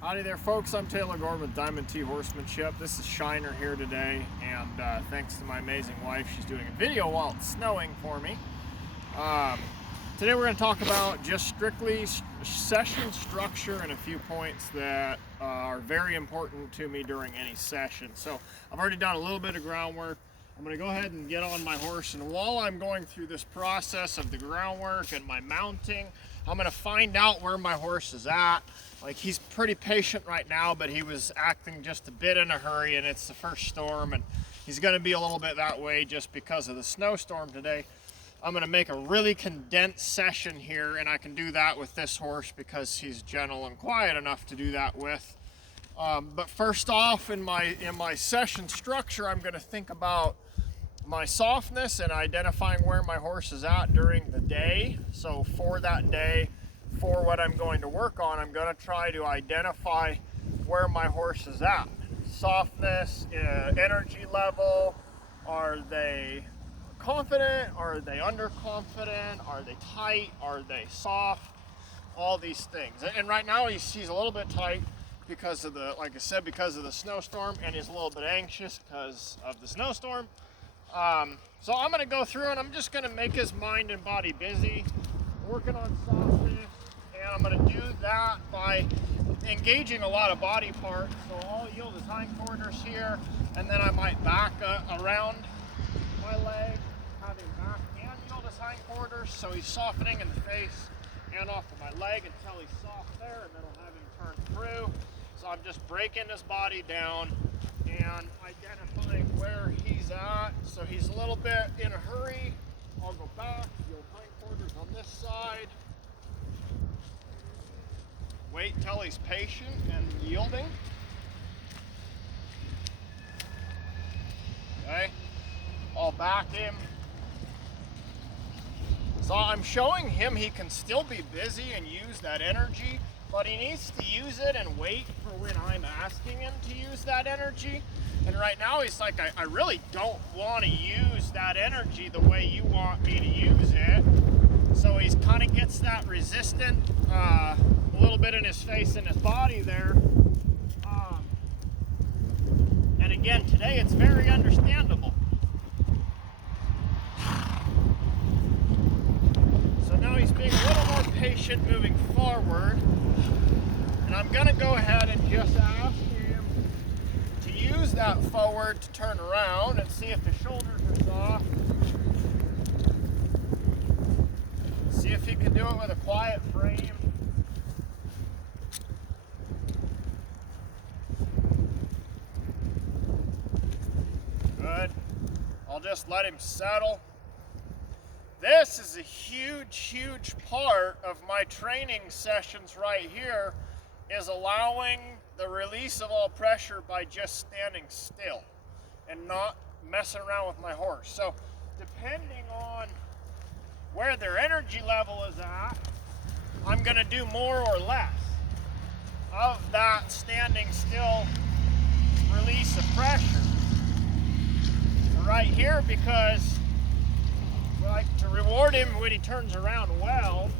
Howdy there, folks. I'm Taylor Gordon with Diamond T Horsemanship. This is Shiner here today, and thanks to my amazing wife, she's doing a video while it's snowing for me. Today we're going to talk about just strictly session structure and a few points that are very important to me during any session. So I've already done a little bit of groundwork. I'm going to go ahead and get on my horse, and while I'm going through this process of the groundwork and my mounting, I'm going to find out where my horse is at. Like, he's pretty patient right now, but he was acting just a bit in a hurry, and it's the first storm, and he's going to be a little bit that way just because of the snowstorm today. I'm going to make a really condensed session here, and I can do that with this horse because he's gentle and quiet enough to do that with. But first off, in my session structure, I'm going to think about my softness and identifying where my horse is at during the day. So for that day, for what I'm going to work on, I'm going to try to identify where my horse is at. Softness, energy level, are they confident? Are they underconfident? Are they tight? Are they soft? All these things. And right now he's a little bit tight because of the, like I said, because of the snowstorm, and he's a little bit anxious because of the snowstorm. So I'm going to go through and I'm just going to make his mind and body busy, working on softness, and I'm going to do that by engaging a lot of body parts. So I'll yield his hindquarters here, and then I might back around my leg, have him back and yield his hindquarters, so he's softening in the face and off of my leg until he's soft there, and then I'll have him turn through. So I'm just breaking his body down and identifying where he's at. So he's a little bit in a hurry. I'll go back, yield hindquarters on this side. Wait till he's patient and yielding. Okay, I'll back him. So I'm showing him he can still be busy and use that energy, but he needs to use it and wait for when I'm asking him to use that energy. And right now he's like, I really don't want to use that energy the way you want me to use it. So he's kind of gets that resistant, a little bit in his face and his body there. And again, today it's very understandable. So now he's being a little more patient moving forward. And I'm going to go ahead and just ask him to use that forward to turn around and see if the shoulders are soft. See if he can do it with a quiet frame. Good. I'll just let him settle. This is a huge part of my training sessions right here, is allowing the release of all pressure by just standing still and not messing around with my horse. So depending on where their energy level is at, I'm going to do more or less of that standing still release of pressure. Right here, because we like to reward him when he turns around well.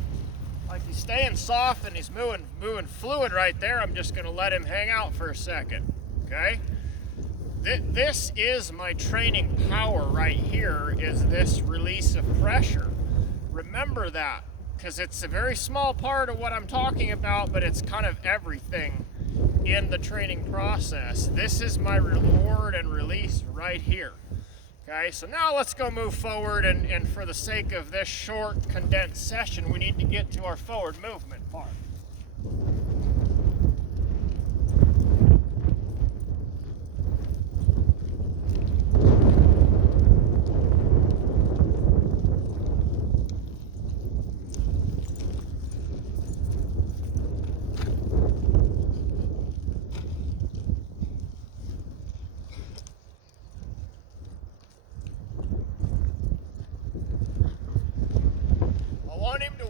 Like, he's staying soft and he's moving fluid right there. I'm just going to let him hang out for a second. Okay? This is my training power right here, is this release of pressure. Remember that, because it's a very small part of what I'm talking about, but it's kind of everything in the training process. This is my reward and release right here. Okay, so now let's go move forward, and for the sake of this short, condensed session, we need to get to our forward movement part.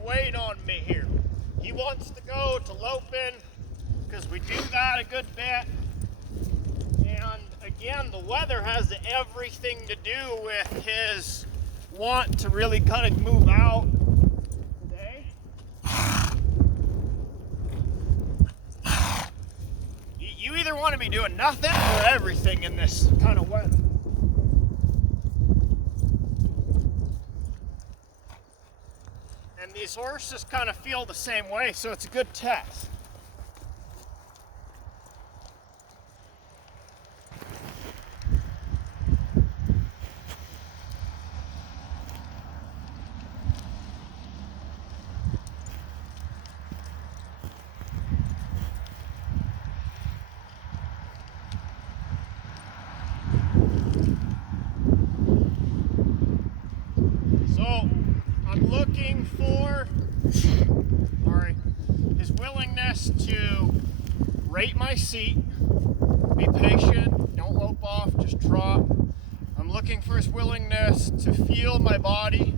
Wait on me here. He wants to go to loping because we do that a good bit. And again, the weather has everything to do with his want to really kind of move out today. either want to be doing nothing or everything in this kind of weather. And these horses kind of feel the same way, so it's a good test. So I'm looking for, his willingness to rate my seat, be patient, don't lope off, just trot. I'm looking for his willingness to feel my body.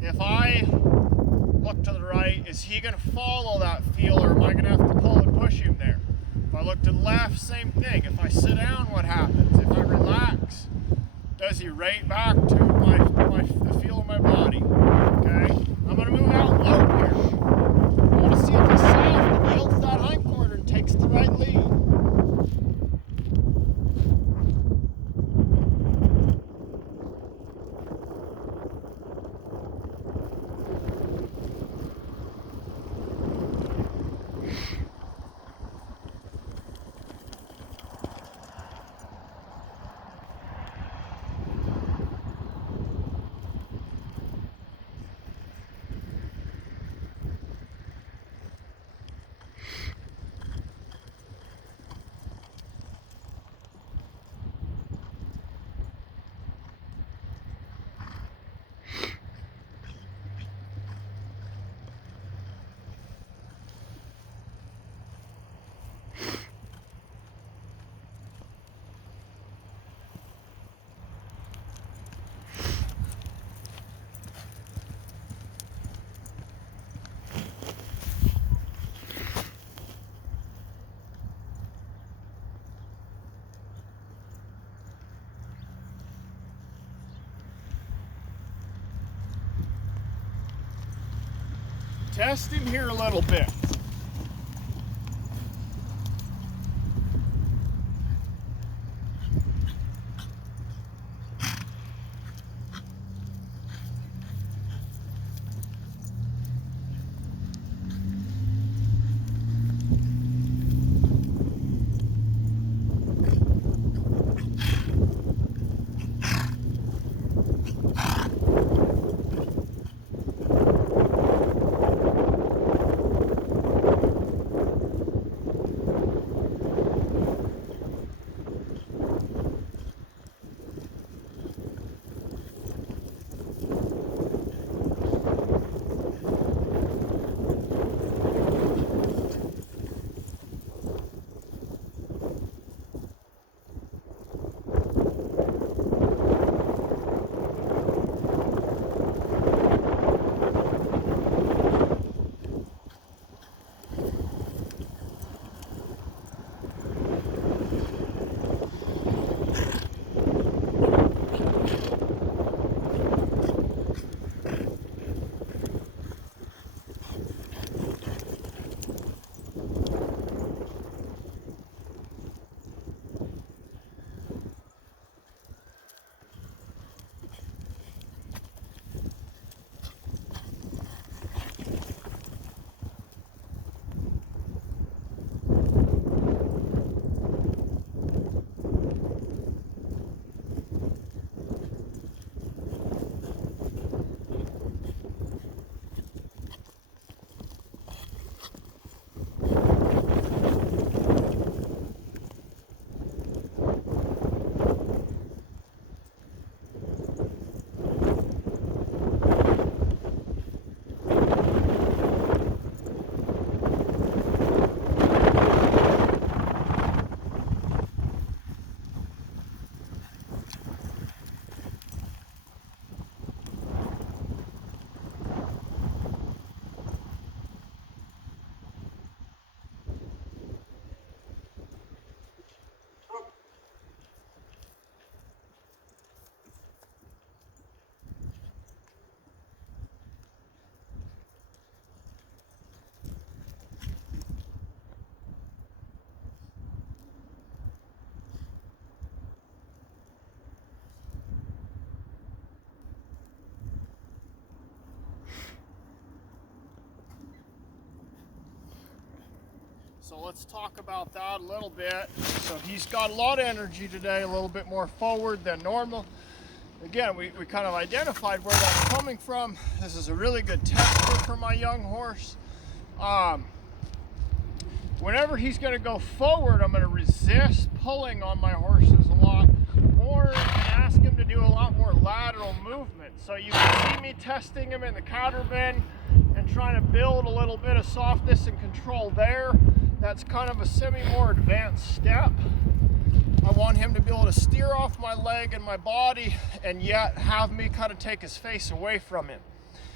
If I look to the right, is he going to follow that feel, or am I going to have to pull and push him there? If I look to the left, same thing. If I sit down, what happens? If I relax, does he rate back to the feel of my body? Okay, I'm going to move out low here. I want to see if he's soft and yields that hindquarter and takes the right lead. Test him here a little bit. So let's talk about that a little bit. So he's got a lot of energy today, a little bit more forward than normal. Again, we kind of identified where that's coming from. This is a really good tester for my young horse. Whenever he's going to go forward, I'm going to resist pulling on my horses a lot more and ask him to do a lot more lateral movement. So you can see me testing him in the counter bend and trying to build a little bit of softness and control there. That's kind of a more advanced step. I want him to be able to steer off my leg and my body and yet have me kind of take his face away from him.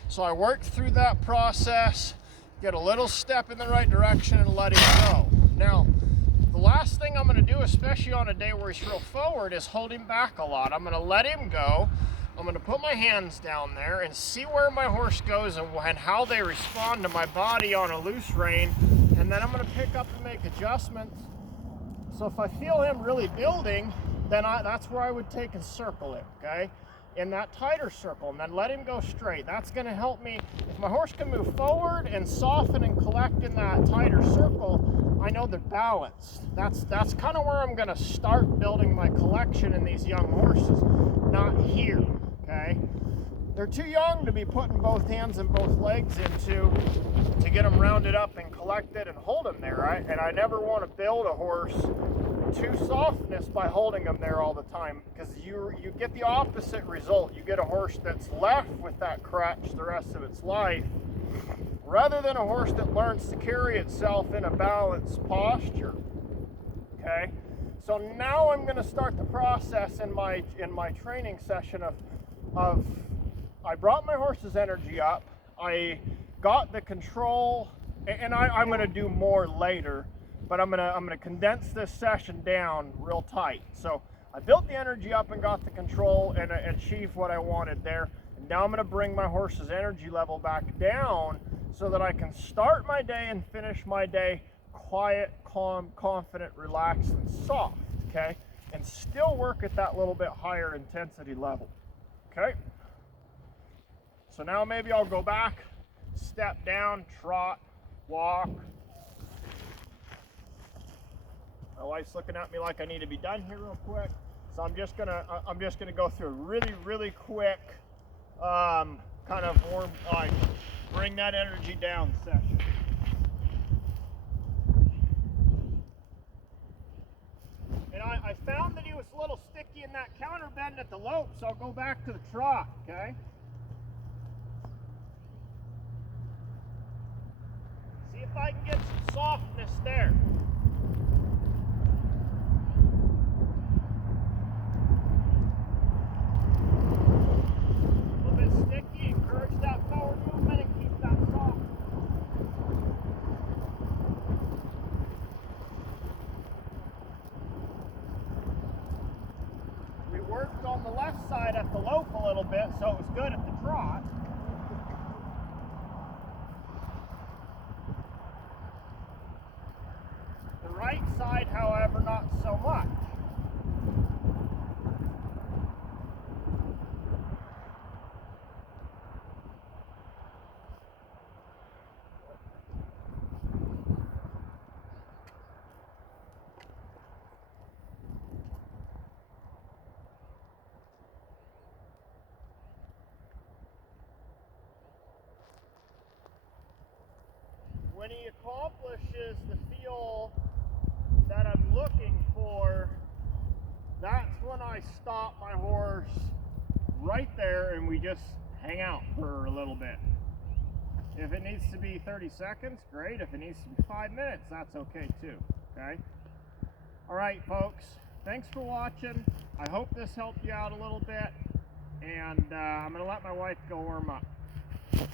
So I work through that process, get a little step in the right direction and let him go. Now, the last thing I'm going to do, especially on a day where he's real forward, is hold him back a lot. I'm going to let him go. I'm going to put my hands down there and see where my horse goes and how they respond to my body on a loose rein. And then I'm going to pick up and make adjustments. So if I feel him really building, then that's where I would take and circle him, okay? In that tighter circle, and then let him go straight. That's going to help me. If my horse can move forward and soften and collect in that tighter circle, I know they're balanced. That's kind of where I'm going to start building my collection in these young horses, not here, okay? They're too young to be putting both hands and both legs into to get them rounded up and collected and hold them there, right? And I never want to build a horse to softness by holding them there all the time, because you get the opposite result. You get a horse that's left with that crutch the rest of its life, rather than a horse that learns to carry itself in a balanced posture. Okay, so now I'm going to start the process in my training session of I brought my horse's energy up, I got the control, and I'm going to do more later. But I'm gonna condense this session down real tight. So I built the energy up and got the control and achieved what I wanted there. And now I'm gonna bring my horse's energy level back down so that I can start my day and finish my day quiet, calm, confident, relaxed, and soft, okay? And still work at that little bit higher intensity level, okay? So now maybe I'll go back, step down, trot, walk. My wife's looking at me like I need to be done here real quick, so I'm just gonna go through a really quick kind of warm, bring that energy down session. And I found that he was a little sticky in that counter bend at the lope, so I'll go back to the trot, okay? See if I can get some softness there. Sticky, encourage that forward movement and keep that soft. We worked on the left side at the lope a little bit, so it was good at the trot. The right side, however, not so much. When he accomplishes the feel that I'm looking for, that's when I stop my horse right there and we just hang out for a little bit. If it needs to be 30 seconds, great. If it needs to be 5 minutes, that's okay too, okay? All right, folks, thanks for watching. I hope this helped you out a little bit, and I'm gonna let my wife go warm up.